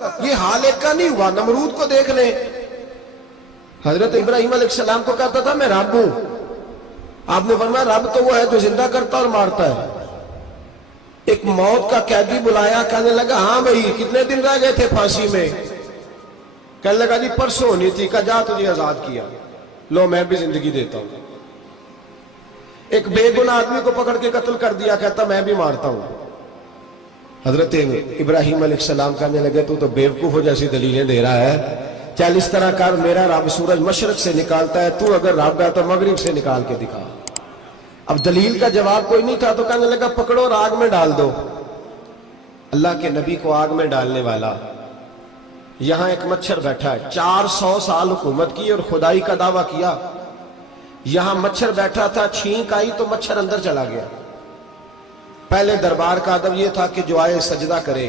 یہ حال ایک کا نہیں ہوا، نمرود کو دیکھ لیں، حضرت ابراہیم علیہ السلام کو کہتا تھا میں رب ہوں، آپ نے فرمایا رب تو وہ ہے جو زندہ کرتا اور مارتا ہے۔ ایک موت کا قیدی بلایا، کہنے لگا ہاں بھائی کتنے دن رہ گئے تھے پھانسی میں؟ کہنے لگا جی پرسوں ہونی تھی، کہا جا تجھے آزاد کیا، لو میں بھی زندگی دیتا ہوں۔ ایک بے گناہ آدمی کو پکڑ کے قتل کر دیا، کہتا میں بھی مارتا ہوں۔ حضرت ابراہیم علیہ السلام کہنے لگے تو بیوقوفوں جیسی دلیلیں دے رہا ہے، چل اس طرح کر، میرا رب سورج مشرق سے نکالتا ہے، تو اگر رب ہے تو مغرب سے نکال کے دکھا۔ اب دلیل کا جواب کوئی نہیں تھا تو کہنے لگا پکڑو اور آگ میں ڈال دو۔ اللہ کے نبی کو آگ میں ڈالنے والا، یہاں ایک مچھر بیٹھا ہے، 400 سال حکومت کی اور خدائی کا دعویٰ کیا، یہاں مچھر بیٹھا تھا، چھینک آئی تو مچھر اندر چلا گیا۔ پہلے دربار کا ادب یہ تھا کہ جو آئے سجدہ کرے،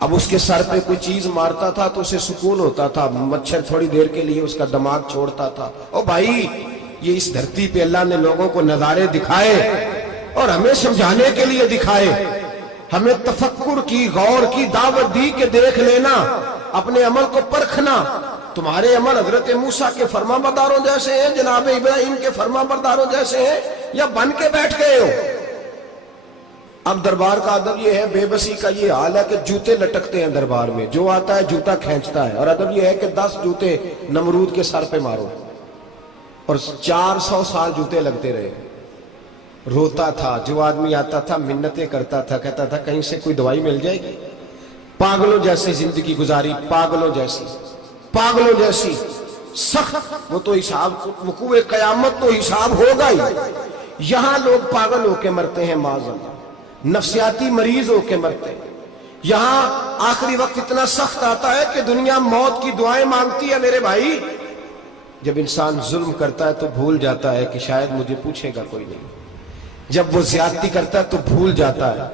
اب اس کے سر پہ کوئی چیز مارتا تھا تو اسے سکون ہوتا تھا، مچھر تھوڑی دیر کے لیے اس کا دماغ چھوڑتا تھا۔ او بھائی یہ اس دھرتی پہ اللہ نے لوگوں کو نظارے دکھائے اور ہمیں سمجھانے کے لیے دکھائے، ہمیں تفکر کی، غور کی دعوت دی کہ دیکھ لینا، اپنے عمل کو پرکھنا۔ تمہارے عمل حضرت موسیٰ کے فرما برداروں جیسے ہیں، جناب ابراہیم کے فرما برداروں جیسے ہیں، یا بن کے بیٹھ گئے ہو؟ اب دربار کا ادب یہ ہے، بے بسی کا یہ حال ہے کہ جوتے لٹکتے ہیں دربار میں، جو آتا ہے جوتا کھینچتا ہے، اور ادب یہ ہے کہ 10 جوتے نمرود کے سر پہ مارو، اور 400 سال جوتے لگتے رہے۔ روتا تھا، جو آدمی آتا تھا منتیں کرتا تھا، کہتا تھا کہیں سے کوئی دوائی مل جائے گی۔ پاگلوں جیسی زندگی گزاری، پاگلوں جیسی سخت، وہ تو حساب وقوع قیامت تو حساب ہوگا ہی۔ یہاں لوگ پاگل ہو کے مرتے ہیں، معذاللہ نفسیاتی مریض ہو کے مرتے ہیں۔ یہاں آخری وقت اتنا سخت آتا ہے کہ دنیا موت کی دعائیں مانگتی ہے۔ میرے بھائی جب انسان ظلم کرتا ہے تو بھول جاتا ہے کہ شاید مجھے پوچھے گا کوئی نہیں، جب وہ زیادتی کرتا ہے تو بھول جاتا ہے،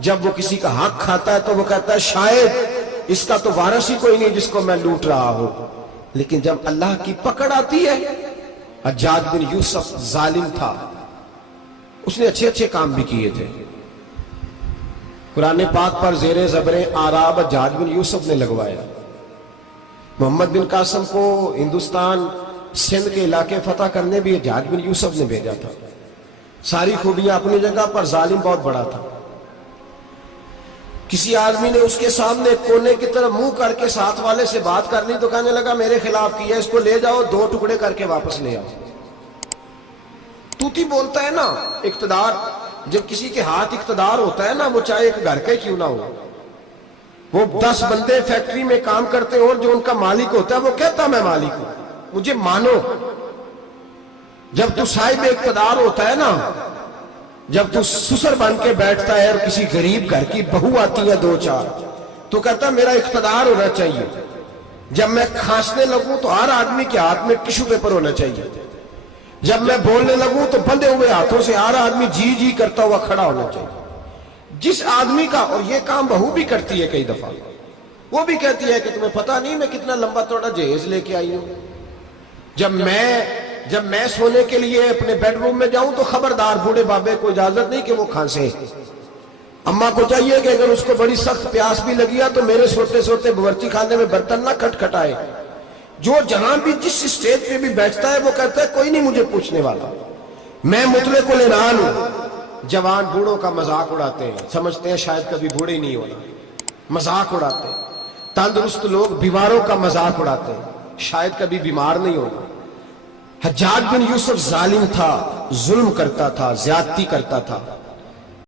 جب وہ کسی کا حق کھاتا ہے تو وہ کہتا ہے شاید اس کا تو وارث ہی کوئی نہیں جس کو میں لوٹ رہا ہوں۔ لیکن جب اللہ کی پکڑ آتی ہے، حجاج بن یوسف ظالم تھا، اس نے اچھے کام بھی کیے تھے، قرآن پاک پر زیر زبر آراب حجاج بن یوسف نے لگوایا۔ محمد بن قاسم کو ہندوستان سندھ کے علاقے فتح کرنے بھی حجاج بن یوسف نے بھیجا تھا۔ ساری خوبیاں اپنی جگہ پر، ظالم بہت بڑا تھا۔ کسی آدمی نے اس کے سامنے کونے کی طرف منہ کر کے ساتھ والے سے بات کر لی تو کہنے لگا میرے خلاف کیا، اس کو لے جاؤ، 2 ٹکڑے کر کے واپس لے آؤ۔ توتی بولتا ہے نا، اقتدار، جب کسی کے ہاتھ اقتدار ہوتا ہے نا، وہ چاہے ایک گھر کا کیوں نہ ہو، وہ 10 بندے فیکٹری میں کام کرتے ہو اور جو ان کا مالک ہوتا ہے وہ کہتا میں مالک ہوں، مجھے مانو۔ جب تو صاحب اقتدار ہوتا ہے نا، جب تو سسر بن کے بیٹھتا ہے اور کسی غریب گھر کی بہو آتی ہے 2-4 تو کہتا میرا اقتدار ہونا چاہیے، جب میں کھانسنے لگوں تو ہر آدمی کے ہاتھ میں ٹشو پیپر ہونا چاہیے، جب میں بولنے لگوں تو بندے ہوئے ہاتھوں سے ہر آدمی جی جی کرتا ہوا کھڑا ہونا چاہیے۔ جس آدمی کا، اور یہ کام بہو بھی کرتی ہے کئی دفعہ، وہ بھی کہتی ہے کہ تمہیں پتہ نہیں میں کتنا لمبا چوڑا جہیز لے کے آئی ہوں، جب میں سونے کے لیے اپنے بیڈ روم میں جاؤں تو خبردار بوڑھے بابے کو اجازت نہیں کہ وہ کھانسے، اماں کو چاہیے کہ اگر اس کو بڑی سخت پیاس بھی لگی ہے تو میرے سوتے سوتے باورچی خانے میں برتن نہ کھٹکھٹائے۔ جو جہاں بھی جس اسٹیج پہ بھی بیٹھتا ہے وہ کہتا ہے کوئی نہیں مجھے پوچھنے والا، میں مطلق العنان ہوں۔ جوان بوڑھوں کا مذاق اڑاتے ہیں، سمجھتے ہیں شاید کبھی بوڑھے ہی نہیں ہونا، مذاق اڑاتے ہیں۔ تندرست لوگ بیماروں کا مذاق اڑاتے ہیں، شاید کبھی بیمار نہیں ہونا۔ حجاج بن یوسف ظالم تھا، ظلم کرتا تھا، زیادتی کرتا تھا،